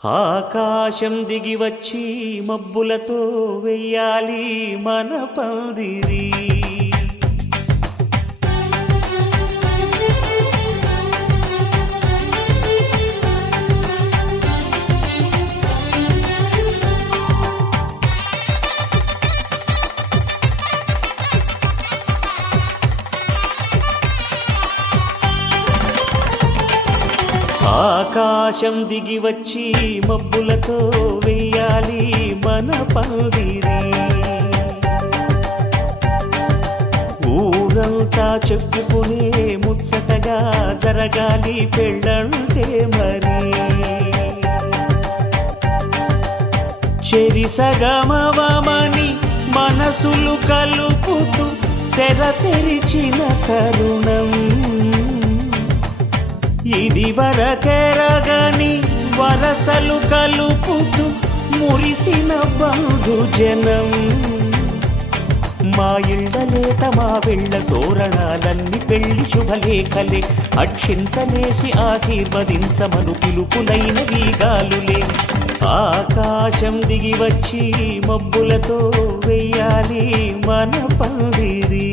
ఆకాశం దిగి వచ్చి మబ్బులతో వెయ్యాలి మన పందిరి. ఆకాశం దిగి వచ్చి మబ్బులతో వెయ్యాలి మన పందిరి. ఊరంతా చెప్పుకునే ముచ్చటగా జరగాలి పెళ్ళంటే మరి. చెరిసగమవమని మనసులు కలుపుతూ తెర తెరిచిన తరుణం ఇది వరకెరగని వరసలు కలుపుతూ మురిసిన బంధుజనం. మా ఇళ్ళలేత మా వెళ్ళ తోరణాలన్నీ పెళ్లి శుభలేఖలే. అక్షింతలేసి ఆశీర్వదించమను పిలుపులైన వీగాలులే. ఆకాశం దిగి వచ్చి మబ్బులతో వెయ్యాలి మన పందిరి.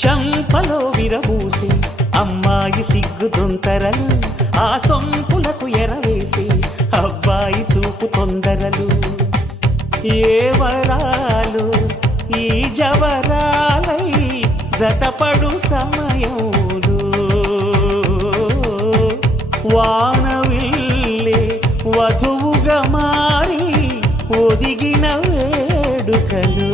చంపలో విరబూసి అమ్మాయి సిగ్గు తొంతరలు, ఆ సొంపులకు ఎరవేసి అబ్బాయి చూపు తొందరలు. ఏ వరాలు ఈ జవరాలై జతపడు సమయంలో వానవిల్లే వధువుగా మారి ఒదిగిన వేడుకలు.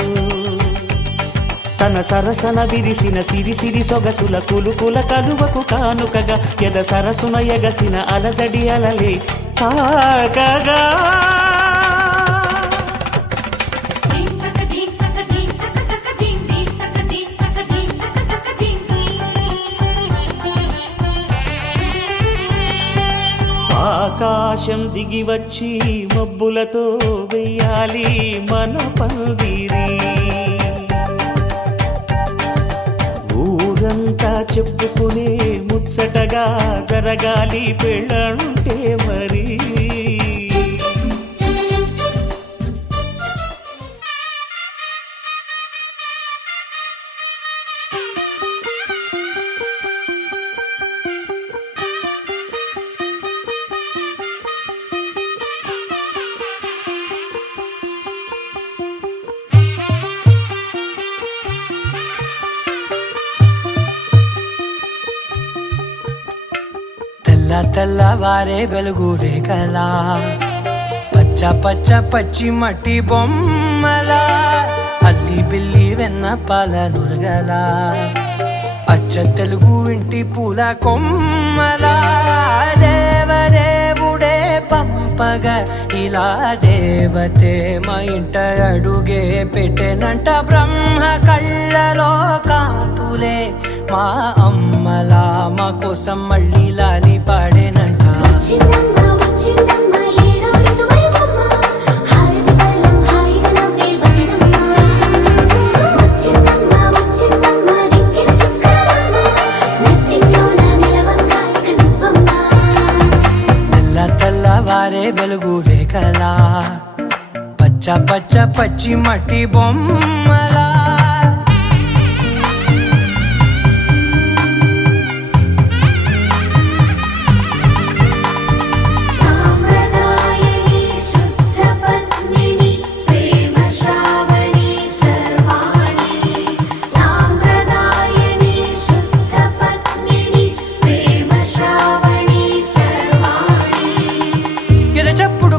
తన సరసన విరిసిన సిరిసిరి సొగసుల కులుకుల కలువకు కానుకగా ఎద సరసున ఎగసిన అలజడి అలలే తాకగా. ఆకాశం దిగి వచ్చి మబ్బులతో వెయ్యాలి మన పందిరి. ఊరంతా చెప్పుకునే ముచ్చటగా జరగాలి పెళ్ళంటే మరి. తెల్లవారే వెలుగు రేఖలా, పచ్చ పచ్చ పచ్చి మట్టి బొమ్మలా, అల్లి బిల్లి వెన్న పాల నురగలా, అచ్చ తెలుగు ఇంటి పూల కొమ్మలా. దేవదేవుడే పంపగా ఇలా దేవతే మా ఇంట అడుగే పెట్టెనంట. బ్రహ్మ కళ్ళలో కాంతులే మా అమ్మలా మా కోసం మళ్ళీ లాలి పాడేనంట. తెల్లవారే వెలుగు రేఖలా, పచ్చ పచ్చ పచ్చి మట్టి బొమ్మలా.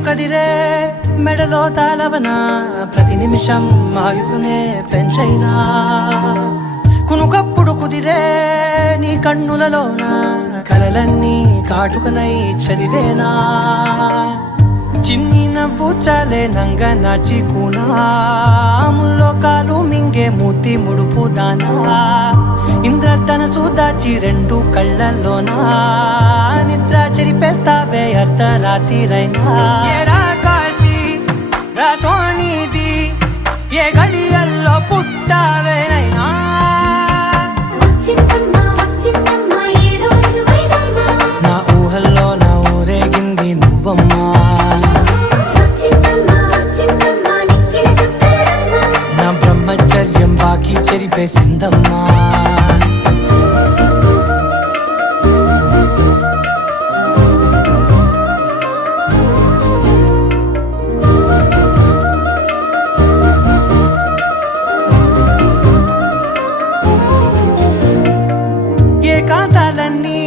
కదిరే మెడలో తాళవన ప్రతి నిమిషం ఆయుధునే పెంచైనా. కునుకప్పుడు కుదిరే నీ కన్నులలోన కలలన్నీ కాటుకనై చదివేనా. చిన్ని నవ్వు చాలే నంగ నాచి కూనా, ముల్లో కాలు మింగే మూతి ముడుపు దానా. ఇంద్ర దాచి రెండు కళ్ళల్లోనా నిద్ర చెరిపేస్తావే అర్ధరాత్రిరైనా ఏరా కాశీ రా సోనిది ఏ గడియల్లో పుట్టావేనైనా నా ఊహల్లో నా ఊరేగింది నువ్వమ్మా నా బ్రహ్మచర్యం బాకీ చెరిపేసిందమ్మా ఏకాంతాలన్నీ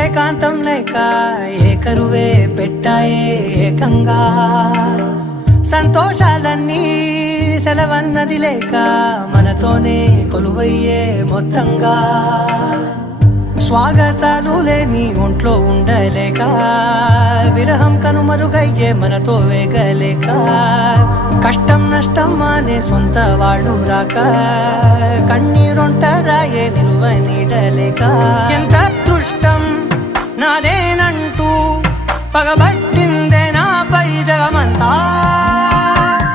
ఏకాంతం లేక ఏకరువే పెట్టాయే ఏకంగా సంతోషాలన్నీ సెలవన్నది లేక మనతోనే కొలువయ్యే మొత్తంగా స్వాగతాలు లేని ఒంట్లో ఉండలేక విరహం కనుమరుగయ్యే మనతో వేగలేక కష్టం నష్టం అనే సొంత వాళ్ళు రాక కన్నీరొంటరాయే నిలువ నీడలేక ఎంత అదృష్టం నాదేనంటూ పగబట్టిందే నాపై జగమంతా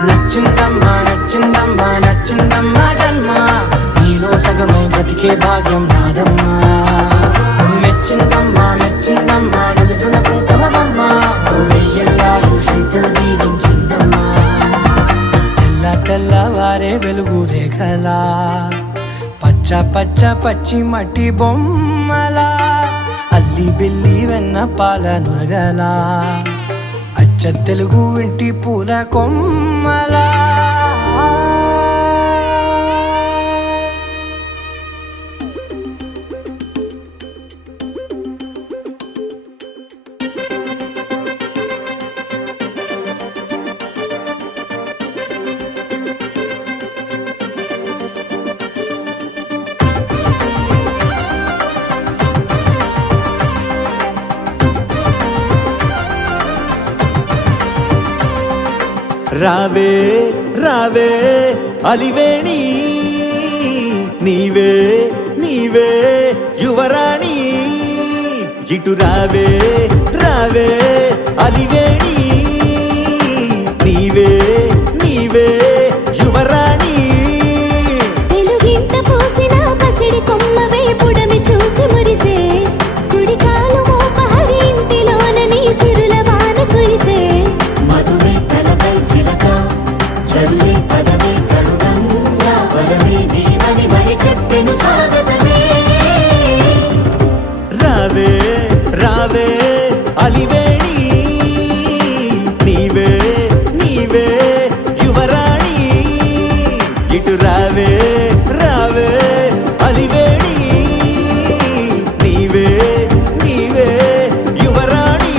నచ్చిందమ్మా నచ్చిందమ్మా నచ్చిందమ్మా జన్మ నీలో సగమై బ్రతికే భాగ్యం నాదమ్మా మెచ్చిందమ్మా మెచ్చిందమ్మా నిలుచున కుంకుమమ్మా వెయ్యల్లాలు శంకరు దీవించిందమ్మా తెల్ల తెల్లవారే వెలుగు రేఖలా పచ్చ పచ్చ పచ్చి మట్టి బొమ్మలా అల్లి బిల్లి వెన్న పాల నురగలా అచ్చ తెలుగు ఇంటి పూల కొమ్మలా రావే రావే అలివేణి నీవే నీవే యువరాణి ఇటు రావే రావే అలివేణి నీవే నీవే యువరాణి తెలుగింట పోసిన పసిడి కొమ్మవే పుడమి చూసి మురిసే కుడి కాలు మోపహరి ఇంటిలోన నీ సిరుల వాన కురిసే మధువే తలపై చిలక చదువే పదవే కడుగంగా వరమే నీవని మరి చెప్పెను స్వాగతమే రావే రావే అలివేణి నీవే నీవే యువరాణి ఇటు రావే రావే అలివేణి నీవే నీవే యువరాణి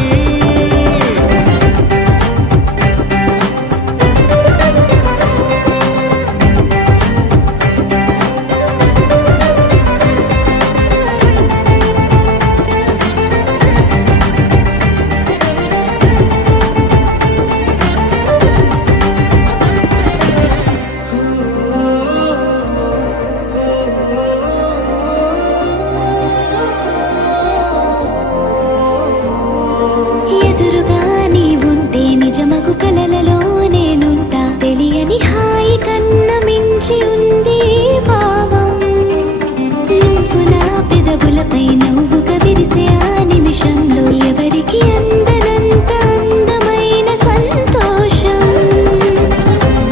ఎదురుగా నీ ఉంటే నిజమగు కలలలో నేనుంటా తెలియని హాయి కన్న మించి ఉంది భావం నువ్వు నా పెదవులపై నువ్వుగా విరిసే ఆ నిమిషంలో ఎవరికి అందనంత అందమైన సంతోషం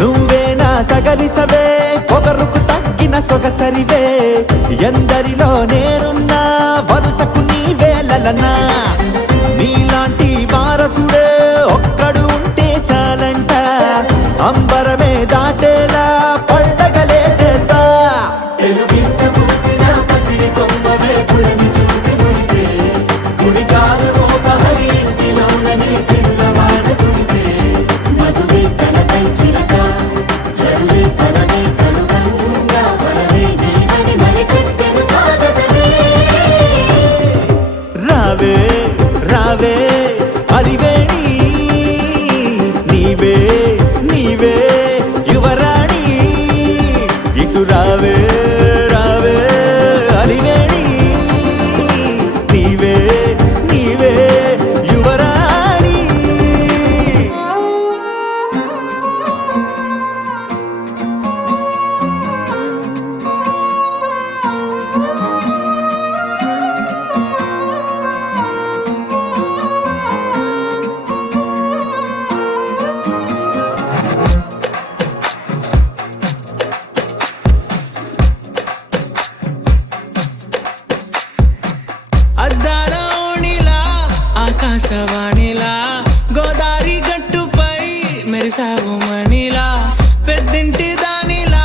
నువ్వే నా సగలిసవే పొగరుకు తగ్గిన సొగసరివే ఎందరిలో నేనున్నా వరుసకు నీవే లలనా నీలాంటి వారసుడే ఒక్కడు ఉంటే చాలంట అంబరమే దాటేలా పండగలే చేస్తా తెలుగింట పూసిన పసిడి కొమ్మవే పుడమి చూసి మురిసే కుడి కాలు మోపహరి ఇంటిలోన నీ సిరుల వాన కురిసే మధువే తలపై చిలక చదువే పదవే కడుగంగా వరమే నీవని మరి చెప్పెను స్వాగతమే రావే రావే ఆకాశవాణిలా గోదారి గట్టుపై మెరిసావు మణిలా పెద్దింటి దానిలా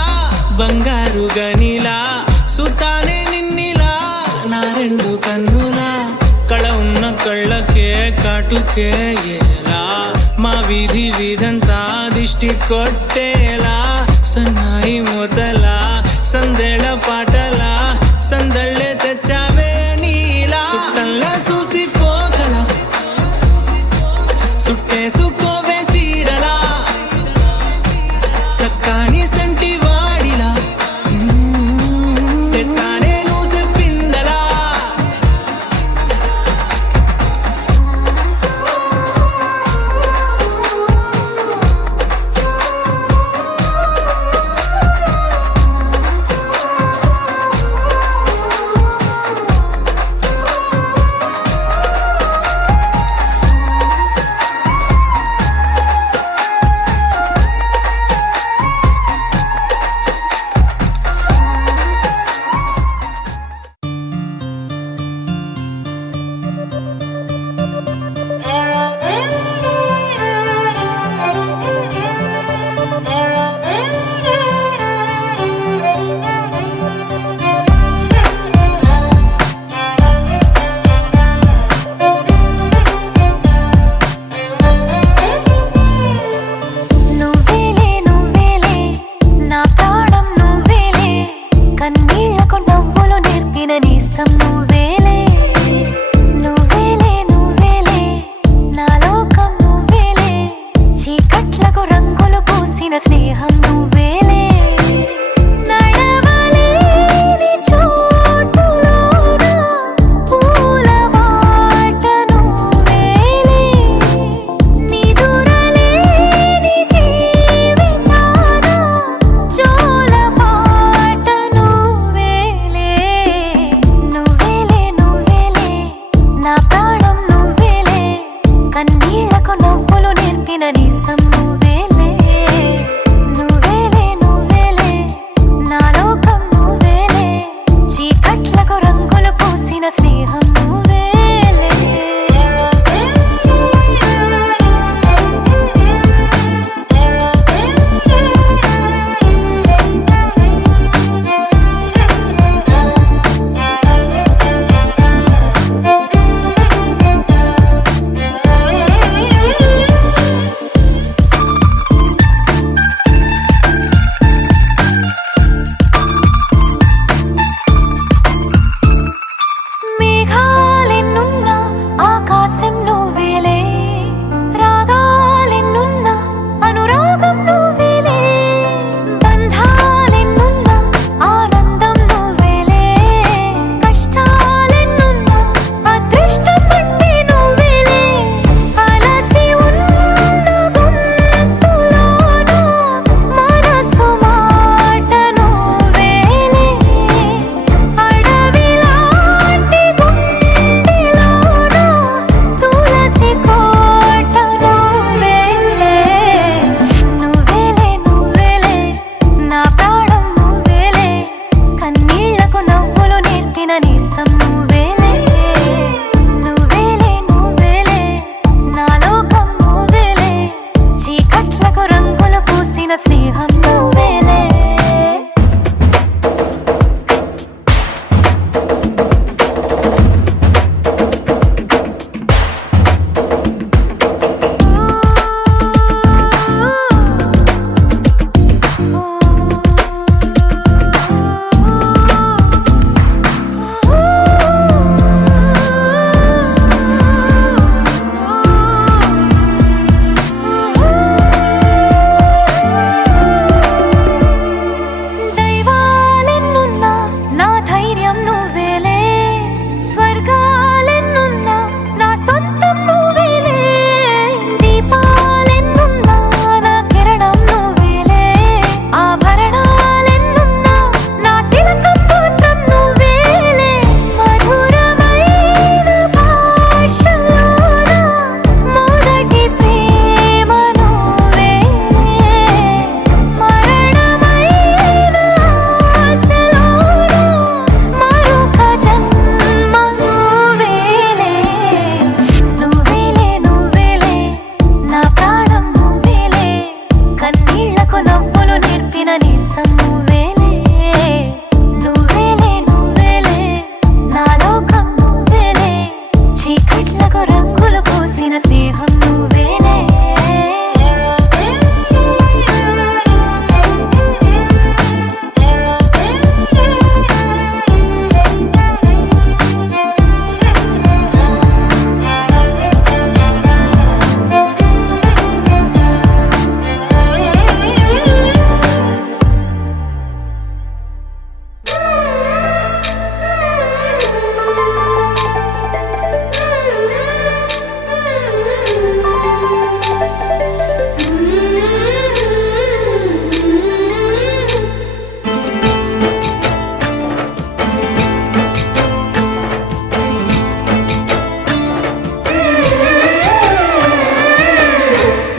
బంగారు గనిలా సుతానే నిన్నిలా నా రెండు కన్నులా కళ ఉన్న కళ్ళకే కాటుకే ఎలా మా వీధి వీధంతా దిష్టి కొట్టేలా సన్నాయి మూతలా సందేళ పాటలా సందళ్ళే తెచ్చావే నీలా సుట్టంలా చూసిపోగల సుట్టేసుకోవే సీరలా సక్కాని సంటి వాడిలా సెత్తానే నువ్వు చెప్పిందలా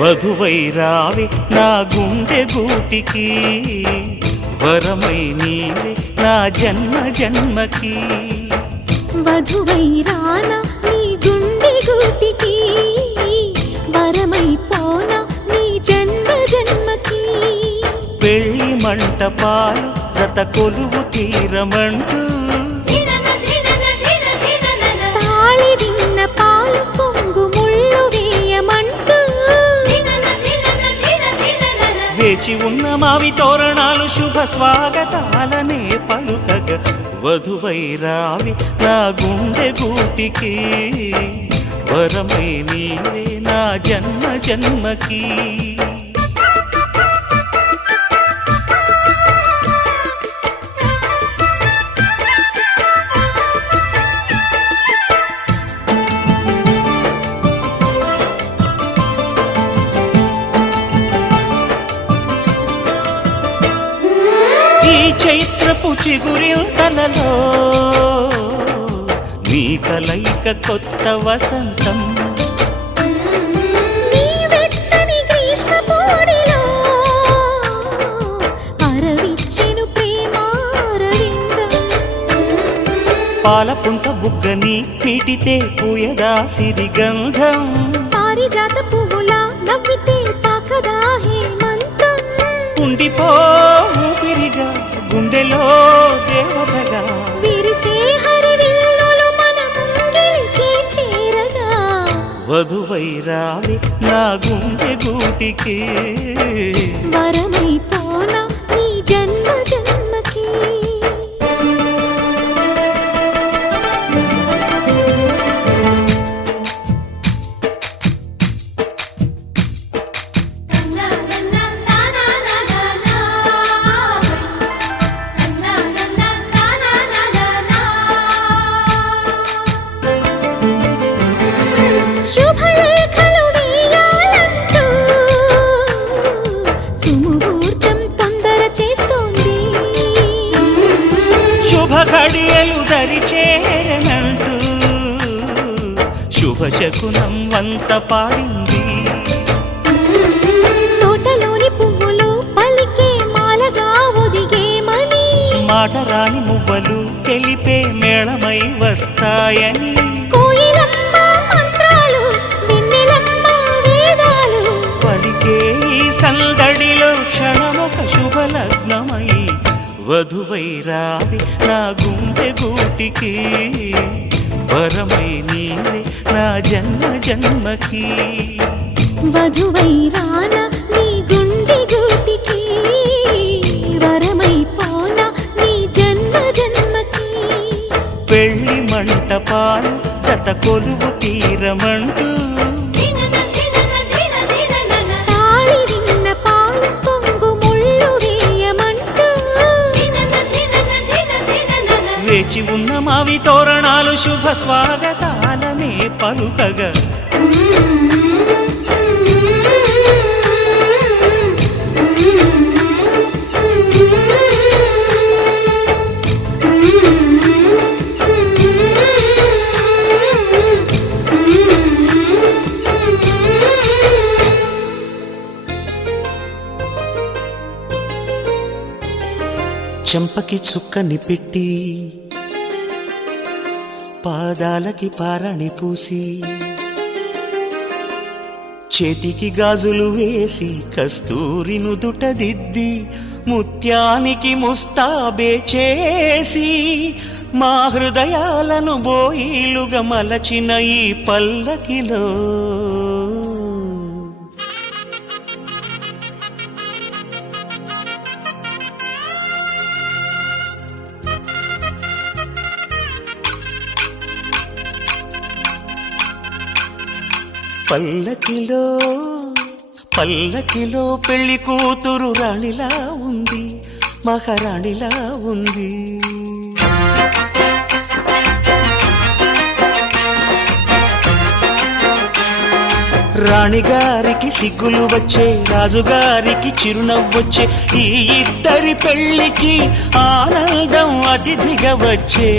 వధువై రావే నా గుండె గూటికి వరమై నీవే నా జన్మ జన్మకి వధువై రానా నీ గుండె గూటికి వరమై పోనా నీ జన్మ జన్మకి పెళ్లి మంటపాలు జత కొలువు తీరమంటూ తాళి విన్న పాలు పొంగు ముళ్ళు వేయమంటూ వేచి ఉన్న మావి తోరణాలు శుభ స్వాగతాలనే పలుకగ వధువై రావి నా గుండె గూటికి వరమై నీవే నా జన్మ జన్మకి ఈ చైత్రపు చిగురింతలలో నీ కలయిక కొత్త వసంతం నీ వెచ్చని గ్రీష్మ పోడిలో అరవిచ్చెను ప్రేమారవిందం పాలపుంత బుగ్గని పీటితే పూయదా సిరిగంధం పారిజాత పువ్వులా నవ్వితే తాకదా హేమంతం ఉండిపో ఊపిరిగా గుండెలో దేవతగా విరిసే హరివిల్లులు మన ముంగిలికి చేరగా వధువై రావి నా గుండె గూటికి వరమై పోనా నీ జన్మ జన్మకి శుభలేఖలు వేయాలంటూ సుముహూర్తం తొందర చేస్తోంది శుభ ఘడియలు దరిచేరనంటూ శుభ శకునం వంత పాడింది తోటలోని పువ్వులు పలికే మాలగా ఒదిగేమని మాటరాని మువ్వలు తెలిపే మేళమై వస్తాయని కోయిలమ్మ మంత్రాలు వెన్నెలమ్మ వేదాలు పలికే ఈ సందడిలో క్షణమొక శుభలగ్నమై వధువై రావి నా గుండె గూటికి వరమై నీవే నా జన్మ జన్మకి వధువై రానా నీ గుండె గూటికి వరమై పోనా నీ జన్మ జన్మకి పెళ్లి మంటపాలు జత కొలువు తీరమంటూ తాళి విన్న పాలు పొంగు ముళ్ళు వేయమంటూ వేచి ఉన్న మావి తోరణాలు శుభ స్వాగతాలనే పలుకగా చెంపకి చుక్కని పెట్టి పాదాలకి పారాణి పూసి చేతికి గాజులు వేసి కస్తూరి నుదుట దిద్ది ముత్యానికి ముస్తాబే చేసి మా హృదయాలను బోయిలుగా మలచిన ఈ పల్లకిలో పల్లకిలో పల్లకిలో పెళ్లి కూతురు రాణిలా ఉంది, మహారాణిలా ఉంది. రాణిగారికి సిగ్గులు వచ్చే, రాజుగారికి చిరునవ్వొచ్చే, ఈ ఇద్దరి పెళ్లికి ఆనందం అతిథిగా వచ్చే.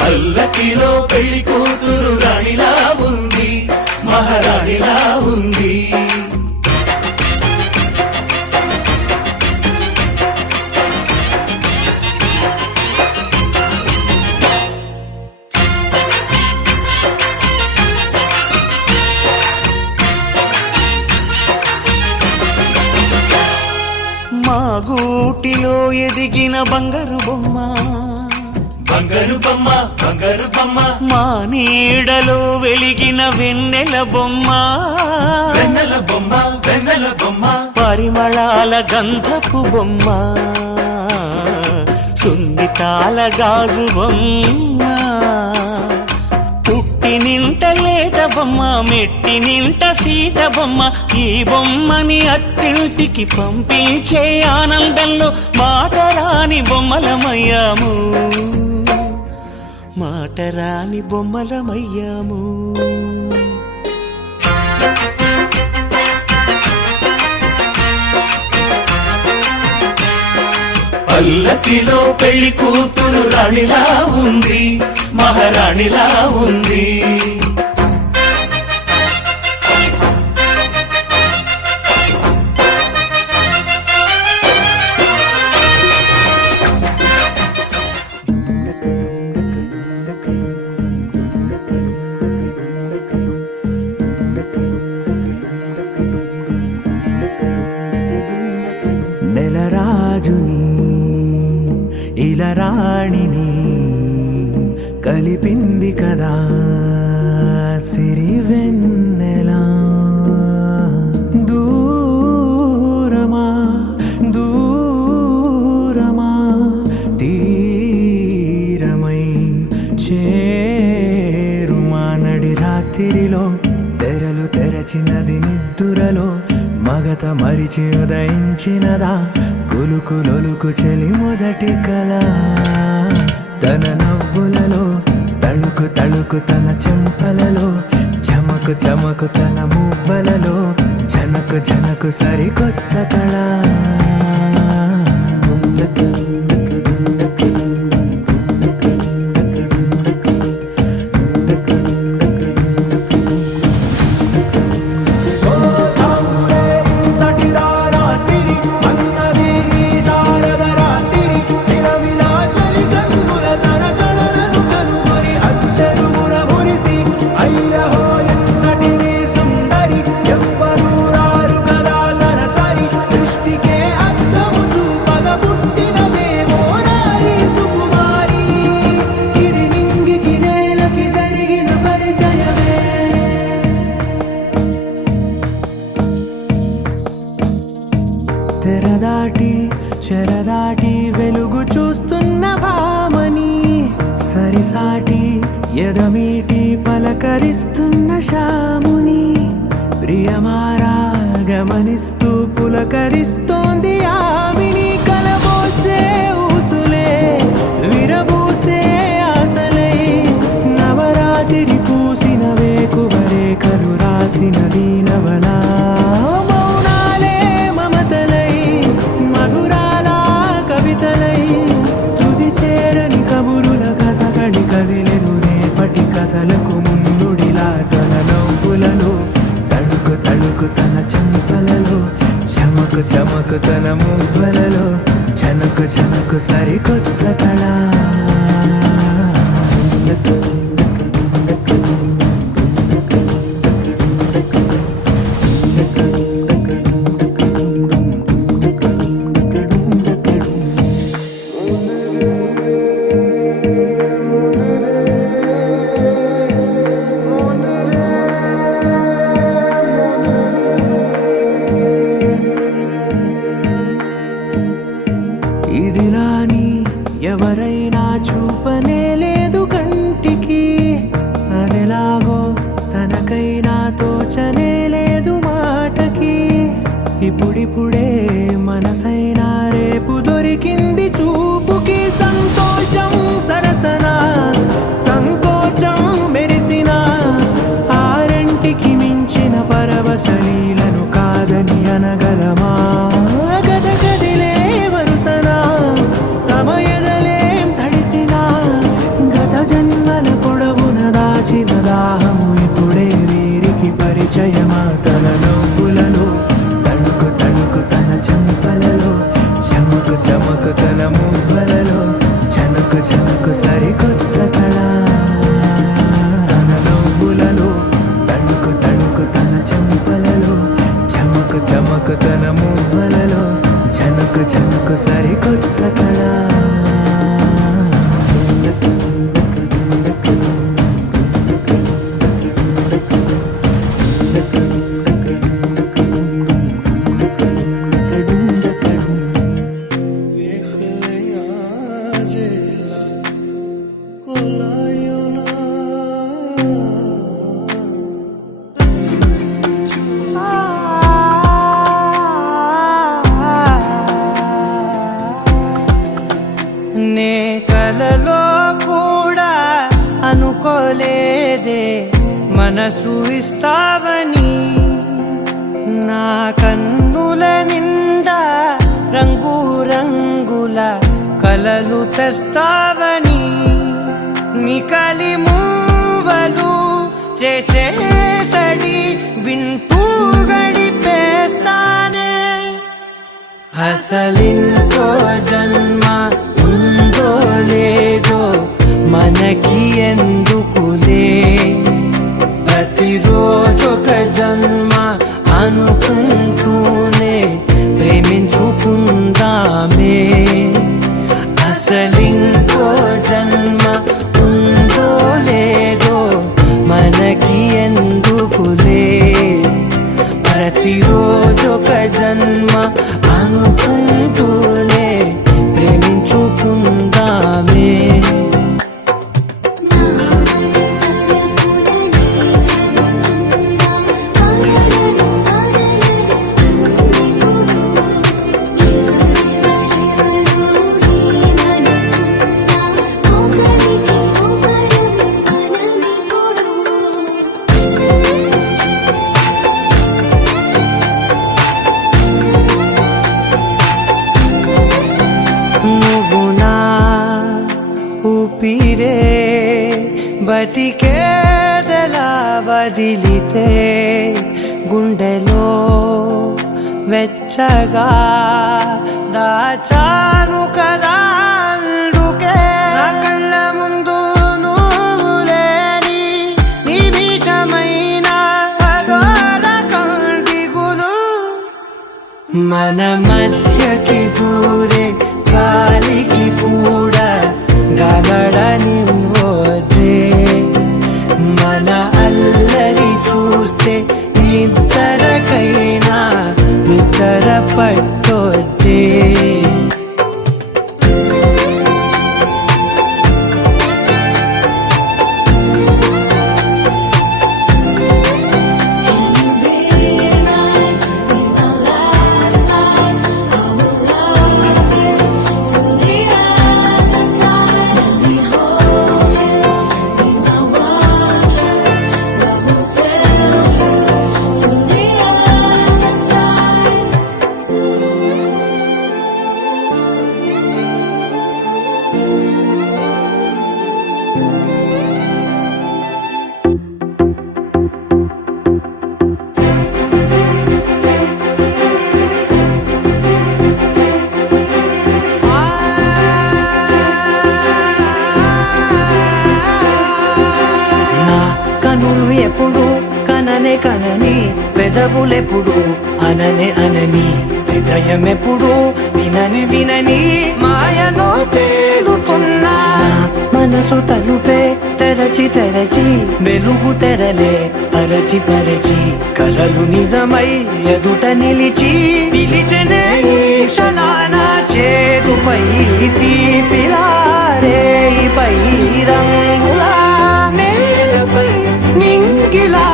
పల్లకిలో పెళ్లి కూతురు రాణిలా ఉంది, మహారాణిలా ఉంది. మా గూటిలో ఎదిగిన బంగారు బొమ్మ, బంగారు బొమ్మ బంగారు బొమ్మ, మా నీడలో వెలిగిన వెన్నెల బొమ్మ, వెన్నెల బొమ్మ వెన్నెల బొమ్మ, పరిమళాల గంధపు బొమ్మ, సున్నితాల గాజు బొమ్మ, పుట్టి నింట లేత బొమ్మ, మెట్టి నింట సీత బొమ్మ. ఈ బొమ్మని అత్తింటికి పంపించే ఆనందంలో మాటరాని బొమ్మలమయ్యాము, మాటరాని బొమ్మలమయ్యాము. పల్లకిలో పెళ్లి కూతురు రాణిలా ఉంది, మహారాణిలా ఉంది. నెలరాజుని ఇలరాణిని కలిపింది కదా సిరివెన్నెలా. దూరమా దూరమా తీరమై చేరుమా. నడి రాత్రిలో తెరలు తెరచినది నిద్దురలో మగత మరిచి ఉదయించినదా కులుకు లొలుకు చెలి మొదటి కళ. తన నవ్వులలో తళుకు తళుకు తన చెంపలలో చమకు చమకు తన మువ్వలలో జనకు జనకు సరికొత్త కళ. తెరదాటి చెరదాటి వెలుగు చూస్తున్న భామని సరిసాటి ఎదమీటి పలకరిస్తున్న శాముని ప్రియమారా గమనిస్తూ పులకరిస్తోంది ఆమిని. కలబోసే ఊసులే విరబూసే ఆశలై నవరాత్రి పూసిన వేకువరేఖలు రాసిన దీనవలా. కదిలెను రేపటి కథలకు ముందుడిలా తన నవ్వులలో తడుకు తడుకు తన చెంపలలో చమకు చమకు తన మువ్వలలో జనకు జనకు సరికొత్త కళ. ఇదిలాని ఎవరైనా చూపనే లేదు కంటికి, అదెలాగో తనకైనా తోచనే లేదు మాటకి. ఇప్పుడిప్పుడే మనసైనా రేపు దొరికింది చూపుకి. సంతోషం సరసన సంకోచం మెరిసిన ఆరంటికి మించిన పరవశలీలను కాదని అనగలమా. గద గదిలే వరుసనా తమ ఎదలేం తడిసినా చెనుకు సరికొత్త కళ తన నవ్వులలో తణుకు తణుకు తన చెంపలలో చమకు చమకు తన మువ్వలలో చెనుకు చెనుకు సరికొత్త కళ నే కలలో కూడా అనుకోలేదే మనసు ఇస్తావని నా కన్నుల నిండా రంగు రంగుల కలలు తెస్తావని నికలి మూవలు చేసేసడి వింటూ గడిపేస్తానే అసలింకో జన్మ ఉందో లేదో మనకి ఎందుకులే ప్రతిరోజొక జన్మ అనుకుంటూనే ప్రేమించుకుందామే అసలింకో జన్మ ఉందో లేదో మనకి ఎందుకులే ప్రతిరోజొక జన్మ అనుకుంటూనే ప్రేమించుకుందామే నువ్వు నా ఊపిరే బతికేదలా వదిలితే గుండెలో వెచ్చగా దాచాను కదా అందుకే నా కళ్ళ ముందు నువ్వు లేని నిమిషమైన అఘోర కంటిగులు మన మధ్యకి దూరే గాలికి కూడా గగడనివ్వదే మన అల్లరి చూస్తే నిద్రకైనా నిద్ర పట్టొద్దే కనులు ఎప్పుడు కననే కనని పెదవులెప్పుడు అననే అనని హృదయం ఎప్పుడు వినని వినని మాయలో తేలుతున్నా మనసు తలుపే తెరచి తెరచి వెలుగు తెరలే పరచి పరచి కలలు నిజమై ఎదుట నిలిచి పిలిచెనే ఈ క్షణాన చేతుపై తీపిలారే పై రంగులా నేలపై నింగిలా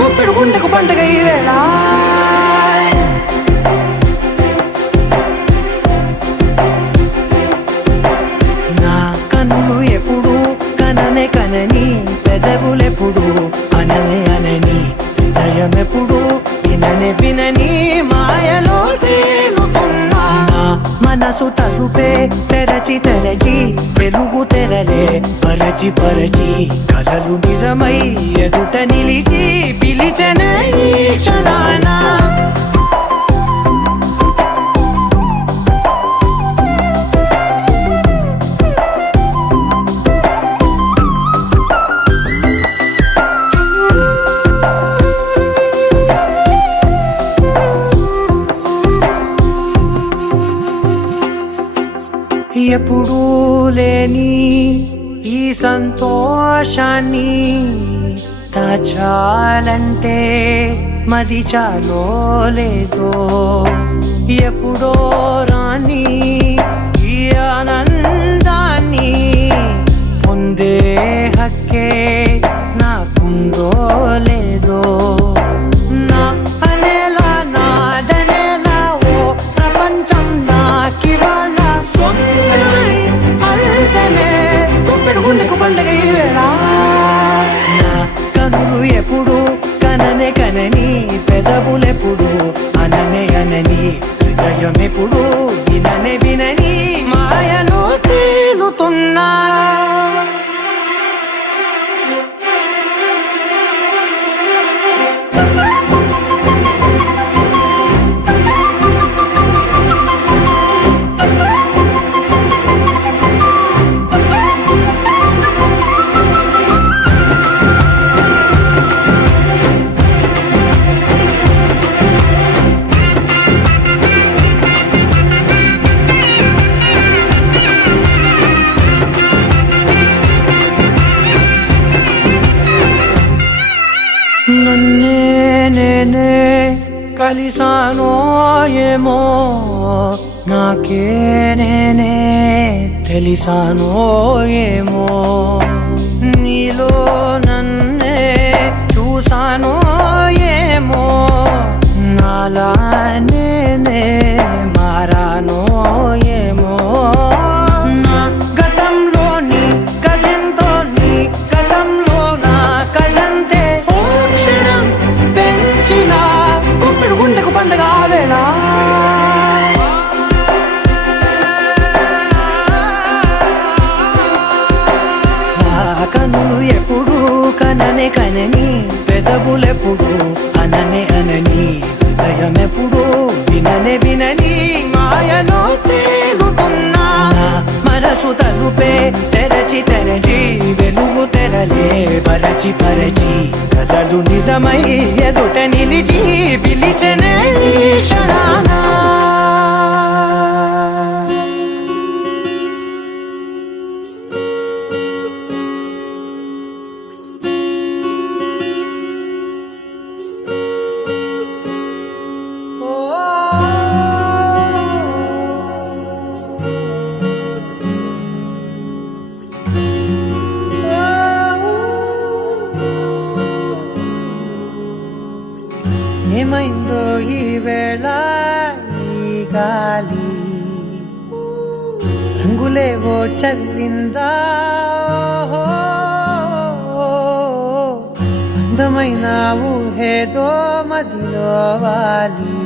గుప్పెడు గుండెకు పండుగ ఈ వేళ నా కన్నులు ఎప్పుడు కననే కనని పెదవులెప్పుడు అననే అనని హృదయం ఎప్పుడు విననే వినని మాయలో తేలుతున్నా మనసు తలుపే తెరచి తెరచి వెలుగు తెరలే పరచి పరచి కలలు నిజమై ఎదుట నిలిచి పిలిచెనే ఈ క్షణాన సంతోషాన్ని దాచాలంటే మది చాలో లేదో ఎప్పుడో రాని ఈ ఆనందాన్ని పొందే హక్కే నాకుందో లేదో నా అనేలా నాదనేలా ఓ ప్రపంచం నాకివాళ సొంతమై అల్దనే గుప్పెడు గుండెకు పండగ ఈ వేళ నా కనులు ఎప్పుడు కననే కనని పెదవులెప్పుడు అననే అనని హృదయం ఎప్పుడు విననే వినని మాయలో తేలుతున్నా నన్నే నేనే కలిసానో ఏమో నాకే నేనే తెలిసానో ఏమో నీలో నన్నే చూసానో ఏమో నాలా నేనే మారానో ఏమో నా గతంలోని కథంతో నీ గతంలో నా కథంతే ఓ క్షణం పెంచిన గుప్పెడు గుండెకు పండగ ఆవేళ కనులు ఎప్పుడు కననే కనని పెదవులెప్పుడు అననే అనని హృదయం ఎప్పుడు విననే వినని మాయలో తేలుతున్నా నా మనసు తలుపే తెరచి తెరచి వెలుగు తెరలే పరచి పరచి కథలు నిజమై ఎదుట నిలిచి పిలిచనే ఈ క్షణాన ఏమైందో ఈ వేళ ఈ గాలి రంగులేవో చల్లిందా అందమైన ఊహేదో మదిలో వాలి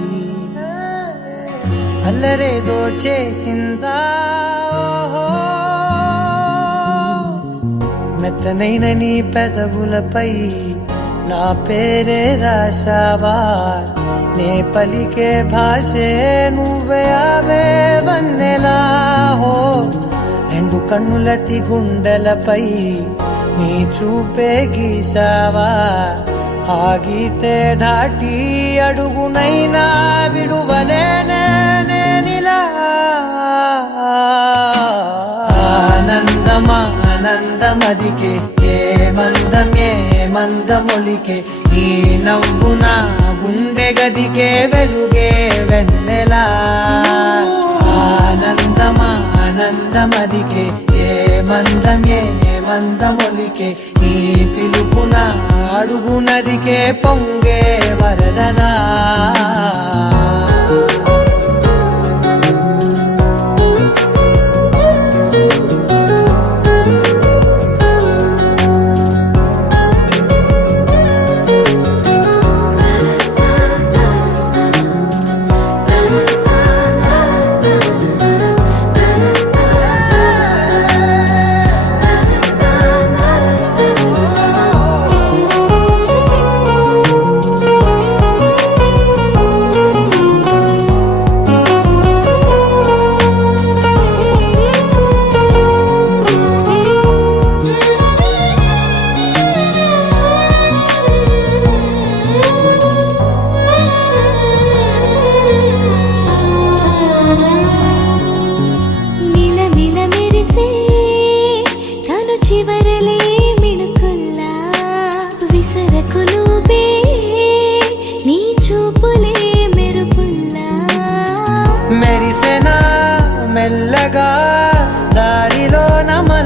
అల్లరేదో చేసిందా మెత్తనైన నీ పెదవులపై నా పేరే రాశావా నే పలికే భాషే నువ్వే అవే వన్నెలా హో రెండు కన్నులతి గుండెలపై నీ చూపే గీశావా ఆగితే దాటి అడుగునైనా విడువలేనే నేనిలా ఆనందమా ఆనందమదికే ఏ మందమొలికే ఈ నవ్వు నా గుండె గదికే వెలుగే వెన్నెలా ఆనందమా ఆనందమదికే ఏ మందమొలికే ఈ పిలుపున అడుగునదికే పొంగే వరదలా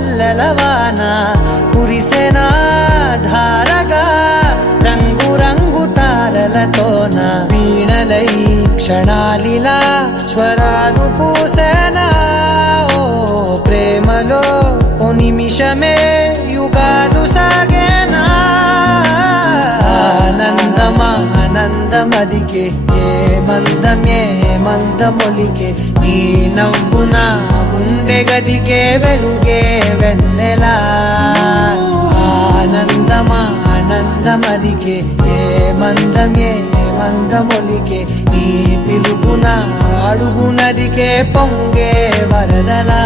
మల్లెలవాన కురిసెనా ధారగా రంగు రంగు తారలతోన వీణలై క్షణాలిలా స్వరాలు పూసేనా ఓ ప్రేమలో ఓ నిమిషమే యుగాలు సాగేనా ఆనందమా ఆనందమదికే ఏ మందమొలికే నీ నవ్వున గుండె గదికే వెలుగే వెన్నెలా ఆనందమా ఆనందమదికే ఏ మందమొలికే నీ పిలుపున అడుగునదికే పొంగే వరదలా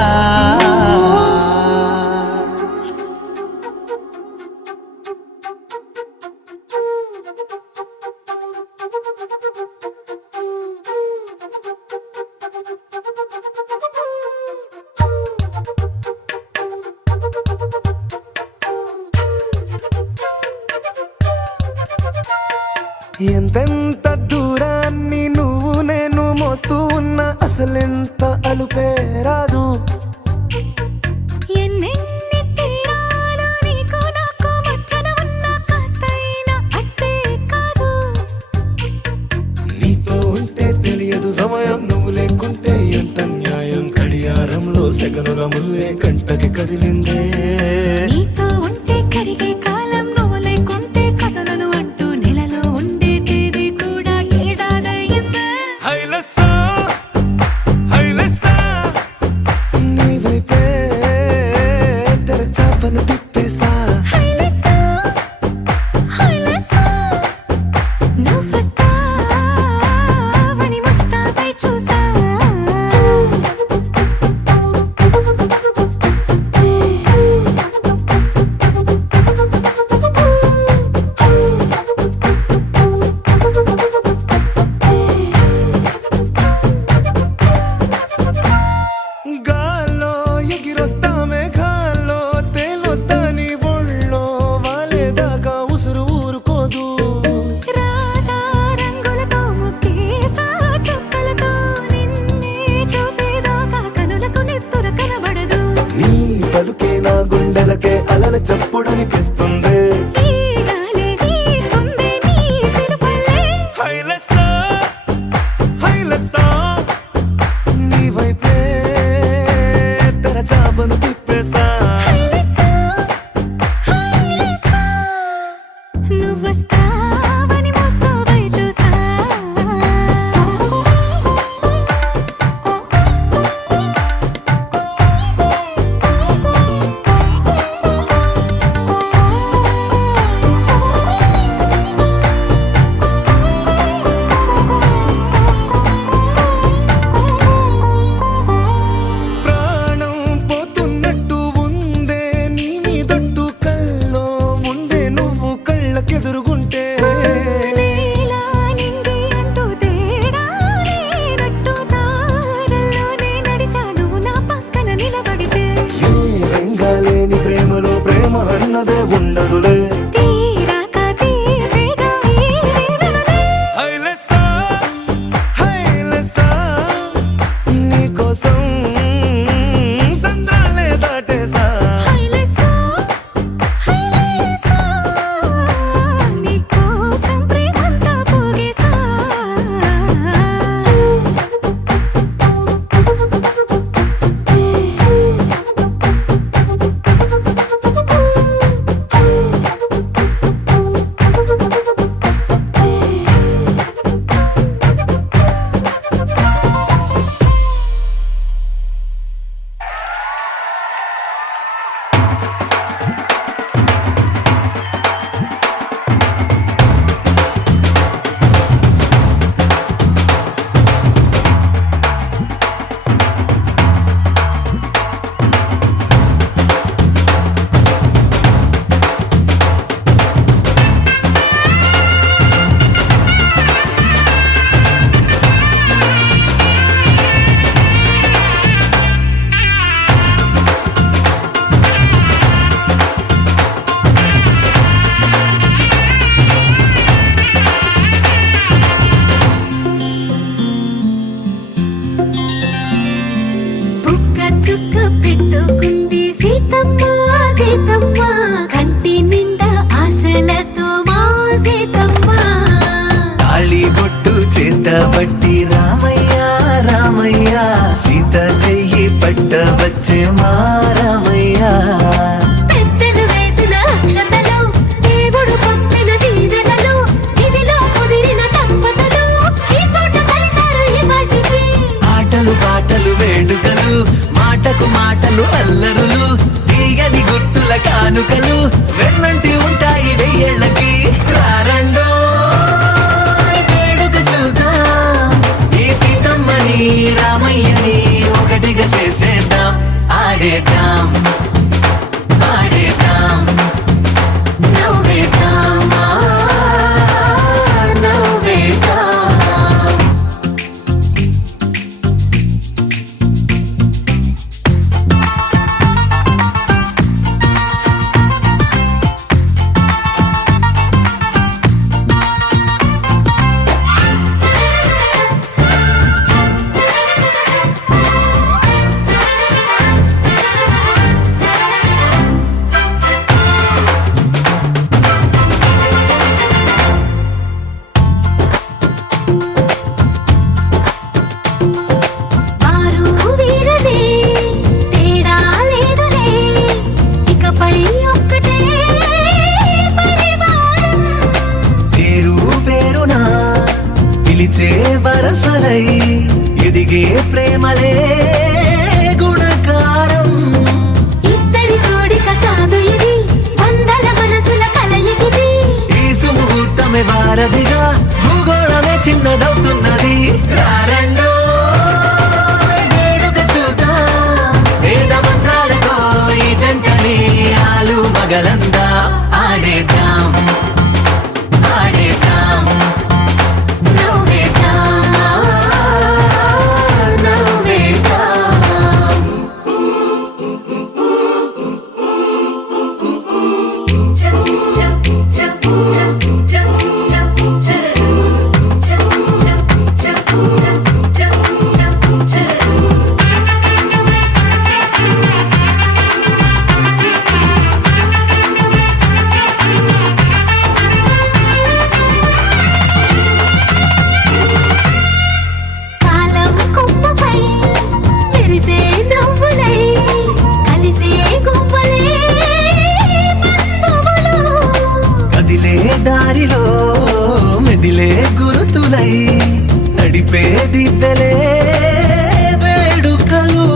ఎంతెంత దూరాన్ని నువ్వు నేను మోస్తూ ఉన్నా అసలెంత అలుపే రాదు. ఎన్నెన్ని తీరాలు నీకు నాకు మధ్యన ఉన్న కాస్తైనా అట్టే కాదు. నీతో ఉంటే తెలియదు సమయం, నువ్వు లేకుంటే ఎంత న్యాయం. గడియారంలో సెగనుల ముల్లే కంటకి కదిలిందే. నీతో ఉంటే కరిగే కాలం, నువ్వు లేకుంటే కథలను అంటూ నెలలో ఉండే తేదీ కూడా ఏడాదయ్యిందే. హైలెస్సా హైలెస్సా నీ వైపే తెరచాపను తిప్పేసా. హైలెస్సా హైలెస్సా నువ్వొస్తావని ముస్తాబై చూసా. గాల్లో ఎగిరొస్తా మేఘాల్లో తేలొస్తా నీ ఒళ్ళో వాలేదాకా ఉసురు ఊరుకోదు. రాసా రంగులతో ముక్కేసా చుక్కలతో నిన్నే చూసేదాకా కనులకు నెత్తుర కనబడదు. నీ పలుకే నా గుండెలకే అలల చప్పుడనిపిస్తుంది. ఈ గాలి వీస్తుంది నీ పిలుపుల్లే. హైలెస్సా హైలెస్సా నీ వైపే తెరచాపను తిప్పేసా. హైలెస్సా హైలెస్సా నువ్వొస్తావని ముస్తాబై చూసా. ప్రాణం పోతున్నట్టు ఉందే నీ మీదొట్టు కల్లో ఉండే నువ్వు కళ్ళకెదురుగుంటే. నీలా నింగి అంటూ తేడా లేనట్టు తారల్లోనే నడిచాను నా పక్కన నిలబడితే. ఏ వెంగాలేని ప్రేమలో ప్రేమ అన్నదే ఉండదులే. తీరాక తీపేగా ఈ వేదనలే. హైలెస్సా హైలెస్సా నీకోసం సంద్రాలే దాటేసా. హైలెస్సా హైలెస్సా నీకోసం ప్రేమంతా పోగేసా. సీతమ్మ కంటి నిండా ఆశలతో మా సీతమ్మ తాళి బొట్టు చేతబట్టి రామయ్య రామయ్య సీత చెయ్యి పట్ట వచ్చే మా రామయ్య పెద్దలు వేసిన అక్షతలు దేవుడు పంపిన దీవెనలు ఇవిలో కుదిరిన దంపతులు ఈ చోట కలిసారు ఈ వాటికి ఆటలు పాటలు వేడుకలు మాటకు మాటలు అల్లరులు తీయని గుట్టుల కానుకలు వెన్నంటి ఉంటాయి వెయ్యేళ్ళకి రారండో వేడుక చూద్దాం ఈ సీతమ్మని రామయ్యని ఒకటిగా చేసేద్దాం ఆడేద్దాం ఆడేద్దాం నవ్వేద్దాం నవ్వేద్దాం వారు వీరలే తేడా లేదులే ఇకపై ఒక్కటే పరివారం పేరు పేరునా పిలిచే వరసలై ఎదిగే ప్రేమలే గుణకారం ఇద్దరి కోడిక కాదు ఇది వందల మనసుల కలయికిది ఈ సుముహూర్తమే వారధిగా భూగోళమే చిన్నదవుతున్నది రారండో వేడుక చూద్దాం వేద మంత్రాలతో ఈ జంటని ఆలు మగలందా ఆడేద్దాం ఆడేద్దాం నవ్వేద్దాం నవ్వేద్దాం కాలం కొమ్మపై మెరిసే నవ్వులై కలిసే గువ్వలే బంధువులు కదిలే దారిలో మెదిలే గురుతులై నడిపే దివ్వెలే వేడుకలు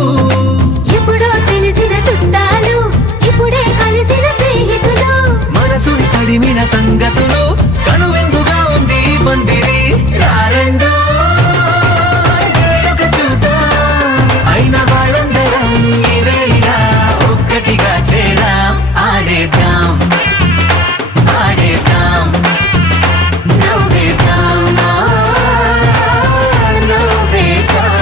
ఎప్పుడో తెలిసిన చుట్టాలు ఇప్పుడే కలిసిన స్నేహితులు మనసుని తడిమిన సంగతులు కనువిందుగా ఉంది ఈ పందిరి రారండో వేడుక చూద్దాం అయిన వాళ్ళందరం ఈ వేళ ఒక్కటిగా చేరాం ఆడేద్దాం ఆడేద్దాం నవ్వేద్దాం నవ్వేద్దాం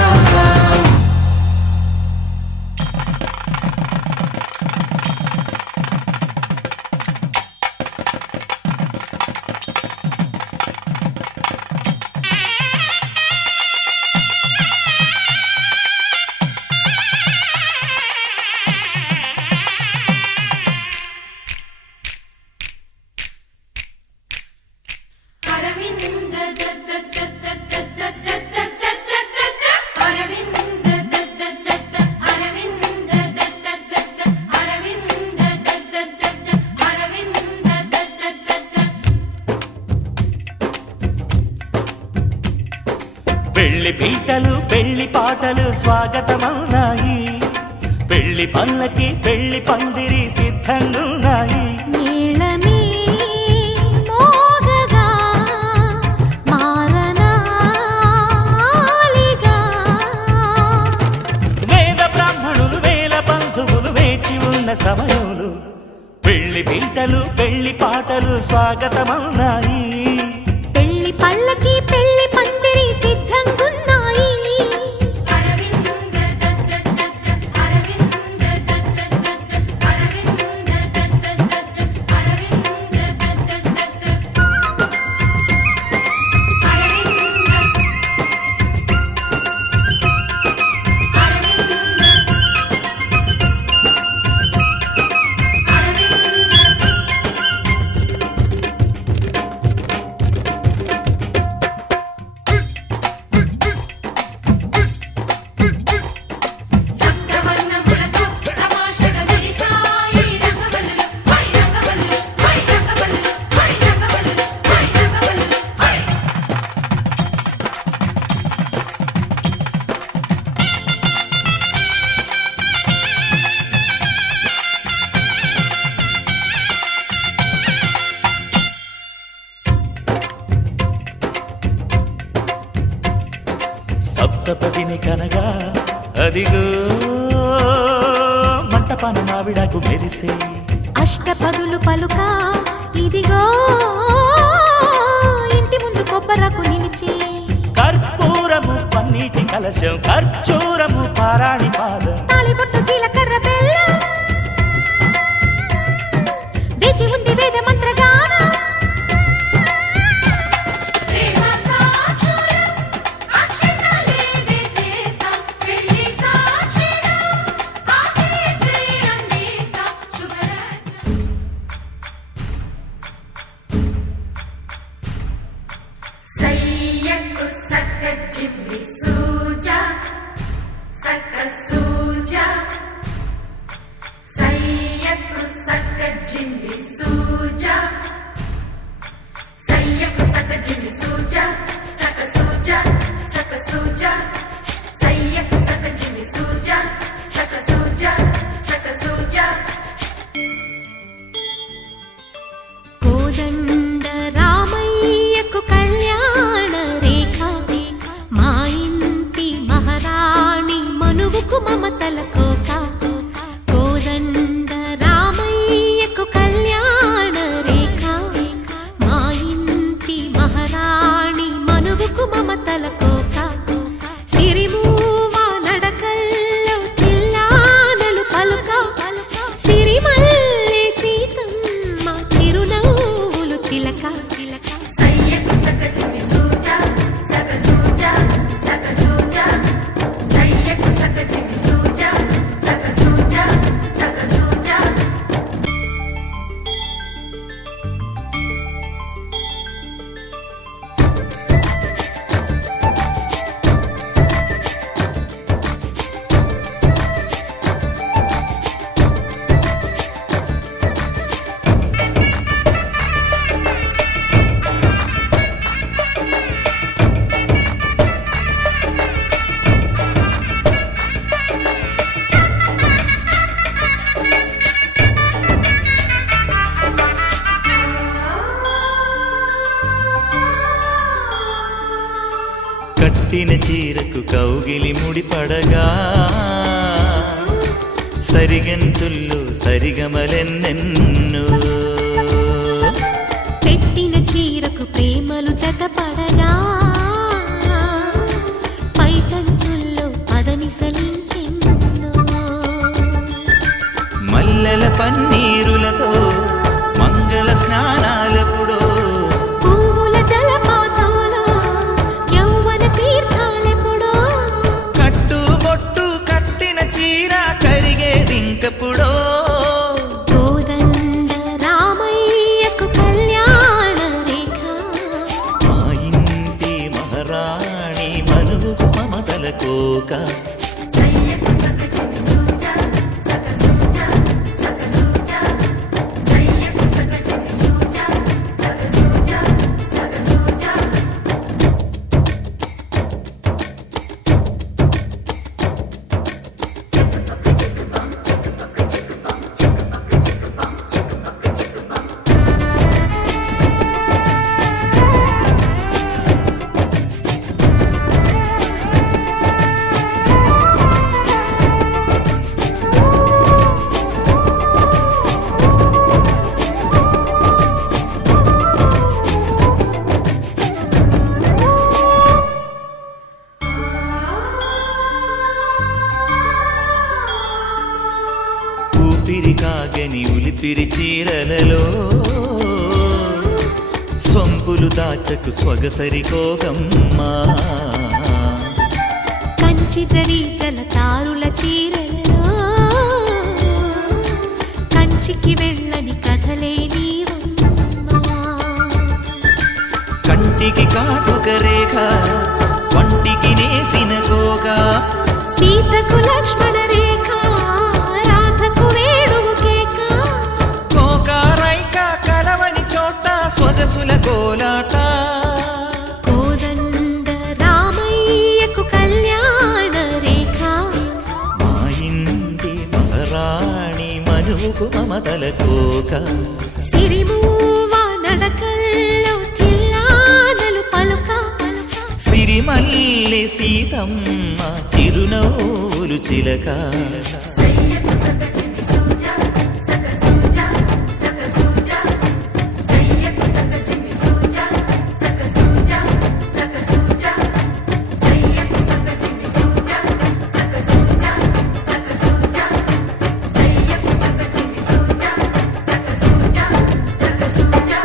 పెళ్లి పీటలు పెళ్లి పాటలు స్వాగతమవునాయి పెళ్లి పల్లకి పెళ్లి పందిరి సిద్ధంగున్నాయి నీళమే మోగగా మారనాలిగా వేద బ్రాహ్మణులు వేల బంధువులు వేచి ఉన్న సమయంలో పెళ్లి పీటలు పెళ్లి పాటలు స్వాగతమవునాయి పెళ్లి పల్లకి పెళ్లి పందిరి సిద్ధంగున్నాయి సప్తపదిని కనగా అదిగో మంటపాన మావిడాకు మెరిసే అష్టపదులు పలుక ఇదిగో ఇంటి ముందు కొబ్బరకు నిలిచి కర్పూరము పన్నీటి కలశం ఖర్చూరము పారాణి పాదం తాళిబొట్టు జీలకర్ర బెల్లం వేచి ఉంది వేద మంత్రగానం సయ్యకు సక్క చిమ్మి సూజా సక్క సూజా సయ్యకు సక్క చిమ్మి సూజా సయ్యకు సక్క చిమ్మి సూజా సక్క సూజా సక్క సూజా సయ్యకు సక్క చిమ్మి సూజా సక్క సూజా సక్క సూజా కోదండ రామయ్యకు కళ్యాణ రేఖ మా ఇంటి మహారాణి మనువుకు మమతల కోక కోదండ రామయ్యకు కళ్యాణ రేఖ మా ఇంటి మహారాణి మనువుకు మమతల కోక సిరిమూవ నడకల్లో తిల్లానలు పలుక సిరిమల్లె సీతమ్మ చిరునవ్వులు చిలక సయ్యకు సక్క చిమ్మి సూజా సక్క సూజా సక్క సూజా సయ్యకు సక్క చిమ్మి సూజా సక్క సూజా సక్క సూజా కట్టిన చీరకు కౌగిలి ముడిపడగా సరిగంతుల్లో సరిగమలెన్నెన్నో పెట్టిన చీరకు ప్రేమలు జతపడగా పైకంచుల్లో పదనిసలింకెన్నో మల్లెల పన్నీరులతో మంగళ స్నానాలెప్పుడో పువ్వుల జలపాతంలో యౌవన తీర్థాలెప్పుడో కట్టుబొట్టు కట్టిన చీర కరిగేదింకప్పుడో కోదండ రామయ్యకు కళ్యాణ రేఖ మా ఇంటి మహారాణి మనువుకు మమతల కోక సయ్యకు సక్క చిమ్మి సూజా సక్క సూజా సక్క సూజా సయ్యకు సక్క చిమ్మి సూజా సక్క సూజా సక్క సూజా ఊపిరి కాగని ఉలిపిరి చీరలలో సొంపులు దాచకు స్వగసరి కోగమ్మా కంచి జరి జలతారుల చీరలలో కంచికి వెళ్ళని కథలే నీవమ్మా కంటికి కాటుక రేఖ వంటికి నేసిన కోగా సీతకు లక్ష్మణ రేఖ రాధకు వేణువు కేక కోకారైక కలవని చోట స్వగసుల కోలాట కోదండ రామయ్యకు కళ్యాణ రేఖ మా ఇంటి మహారాణి మనువుకు మమతల కోక సిరిమూవ నడకల్లో తిల్లానలు పలుక సిరి సిరిమల్లె సీతమ్మ చిరునవ్వులు చిలక సయ్యకు సగ చిన్ని సూజా సగ సూజా సగ సూజా సయ్యకు సగ చిన్ని సూజా సగ సూజా సగ సూజా సయ్యకు సగ చిన్ని సూజా సగ సూజా సగ సూజా సయ్యకు సగ చిన్ని సూజా సగ సూజా సగ సూజా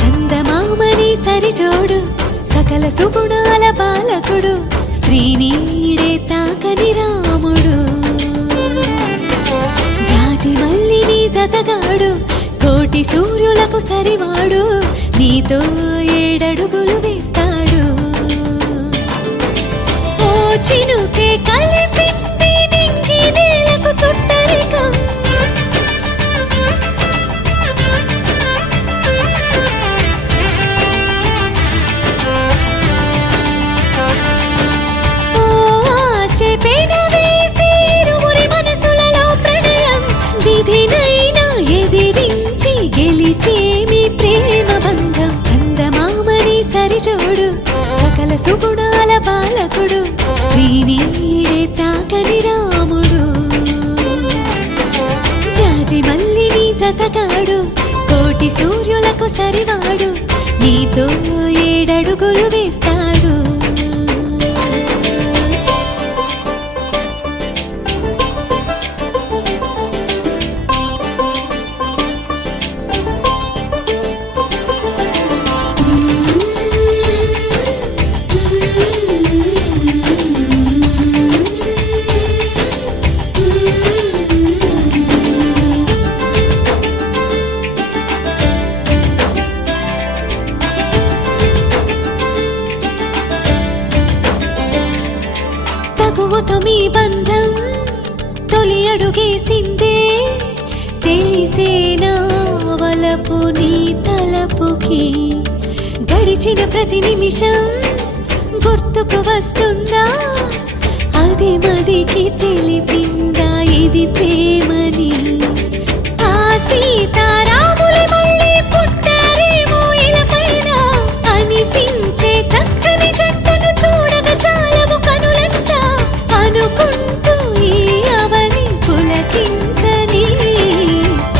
చందమామని సరిజోడు సకల సుగుణాల బాలకుడు స్త్రీనీడే తాకని రాముడు జాజి మల్లిని జతగాడు కోటి సూర్యులకు సరివాడు నీతో ఏడడుగులు వేస్తాడు ఓ చినుకే కలిపింది నింగి నేలకు చుట్టరికం ఓ ఆశ పెనవేసి ఇరువురి మనసులలో ప్రణయం విధినైనా ఎదిరించి గెలిచేమి ప్రేమ బంధం చందమామని సరిజోడు సకల సుగుణాల బాలకుడు స్త్రీనీడే తాకని రాముడు జాజి మల్లిని జతగాడు కోటి సూర్యులకు సరివాడు నీతో ఏడడుగులు వేస్తాడు తగువతో మీ బంధం తొలి అడుగేసిందే తెలిసేనా వలపు నీ తలపుకి గడిచిన ప్రతి నిమిషం గుర్తుకు వస్తుందా అది మదికి తెలిపిందా ఇది ప్రేమని ఆ సీతారాములు మళ్ళీ పుట్టారేమో ఇలపైన అనిపించే చక్కని జంటను చూడగా చాలవు కనులంట అనుకుంటూ ఈ అవని పులకించని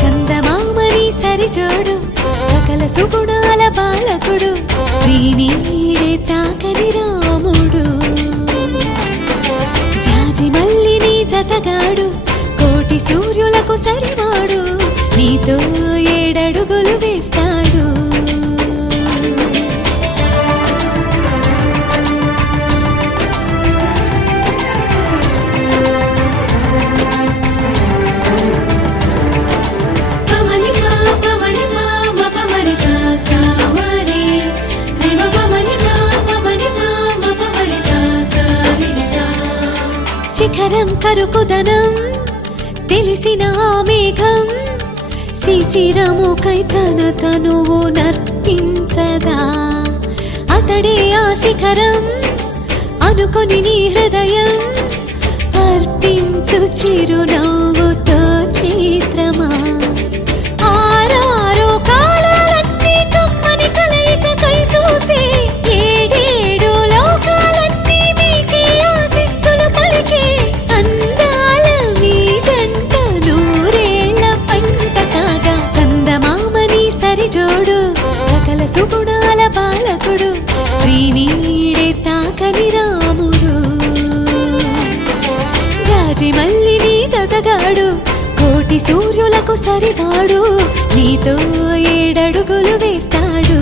చందమామని సరిజోడు సకల సుగుణాల బాలకుడు స్త్రీనీడే తాకని రాముడు జాజి మల్లిని జతగాడు కోటి సూర్యులకు సరివాడు నీతో ఏడడుగులు వేస్తాడు పమని మా పమని మా మా పమని సా సా మరే రేమ పమని మా పమని మా మా పమని సా సా రి సా శిఖరం కరుకుదనం తెలిసిన ఆ మేఘం శిశిరముకై తన తనువు నర్పించదా అతడే ఆ శిఖరం అనుకొని నీ హృదయం అర్పించు చిరునవ్వుతో చిత్రమా ఆరారో కాలాలన్నీ కమ్మని కలయికకై చూసే ఏడేడు లోకాలన్నీ మీకే ఆశీస్సులు పలికే అందాల మీ జంట నూరేళ్ల పంట కాగా చందమామని సరిజోడు సకల సుగుణాల బాలకుడు స్త్రీనీడే తాకని రాముడు జాజి మల్లిని జతగాడు కోటి సూర్యులకు సరివాడు నీతో ఏడడుగులు వేస్తాడు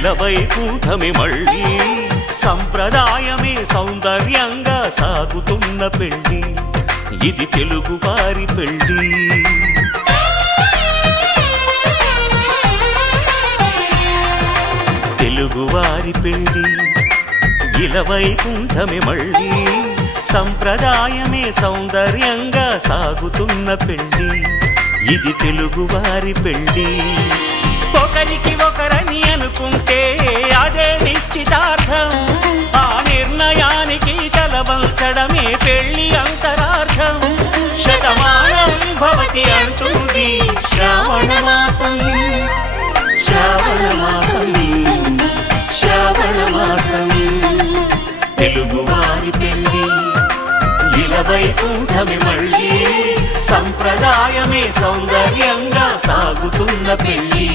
ఇలవైకుంఠమి మళ్ళీ సంప్రదాయమే సౌందర్యంగా సాగుతున్న పెళ్ళి ఇది తెలుగు వారి పెళ్ళి తెలుగువారి పెళ్ళి ఇలవైకుంఠమి మళ్ళీ సంప్రదాయమే సౌందర్యంగా సాగుతున్న పెళ్ళి ఇది తెలుగువారి పెళ్ళి ఒకరికి ఒకరని అనుకుంటే అదే నిశ్చితార్థం ఆ నిర్ణయానికి తలవంచడమే పెళ్లి అంతరార్థం శతమానం భవతి అంటుంది శ్రావణ మాసం శ్రావణ మాసం శ్రావణ మాసం తెలుగువారి పెళ్ళి ఇలవైకుంఠమి మళ్ళీ సంప్రదాయమే సౌందర్యంగా సాగుతున్న పెళ్ళి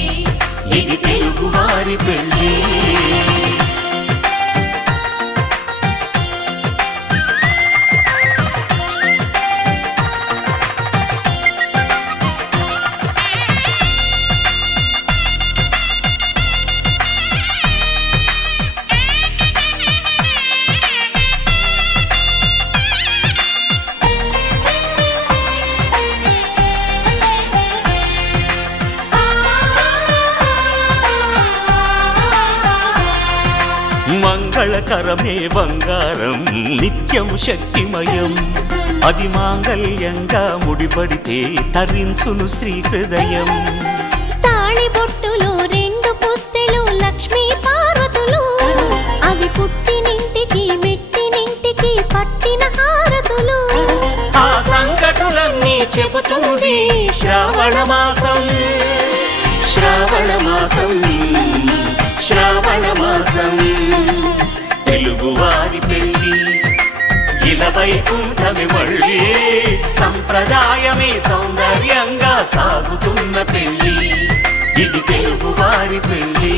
ఇది తెలుగువారి పెళ్ళి మంగళకరమే బంగారం నిత్యం శక్తిమయం అది మాంగళ్యంగా ముడిపడితే తరించును స్త్రీ హృదయం తాళిబొట్టులో రెండు పుస్తెలు లక్ష్మీ పార్వతులు అవి పుట్టినింటికి మెట్టినింటికి పట్టిన హారతులు ఆ సంగతులన్నీ చెబుతుంది శ్రావణ మాసం శ్రావణ మాసం శ్రావణ మాసం తెలుగువారి పెళ్ళి ఇలవైకుంఠమి మళ్ళీ సంప్రదాయమే సౌందర్యంగా సాగుతున్న పెళ్ళి ఇది తెలుగువారి పెళ్ళి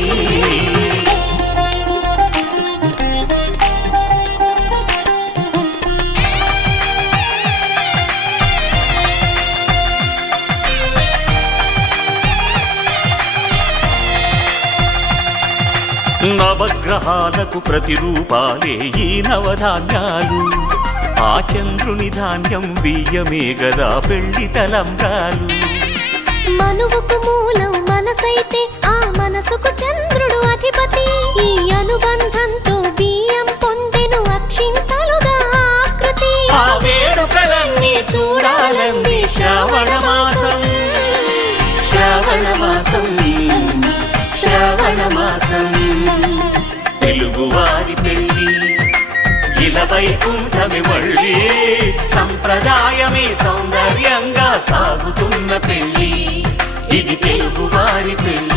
నవగ్రహాలకు ప్రతిరూపాలే ఈ నవధాన్యాలు ఆ చంద్రుని ధాన్యం బియ్యమే గదా పెళ్లి తలంబ్రాలు మనువుకు మూలం మనసైతే ఆ మనసుకు చంద్రుడు అధిపతి ఈ అనుబంధంతో బియ్యం పొందెను అక్షింతలుగా ఆకృతి ఆ వేడుకలన్నీ చూడాలంది శ్రావణ మాసం శ్రావణ మాసం శ్రావణ మాసం తెలుగువారి పెళ్ళి ఇలవైకుంఠమి మళ్ళీ సంప్రదాయమే సౌందర్యంగా సాగుతున్న పెళ్ళి ఇది తెలుగువారి పెళ్ళి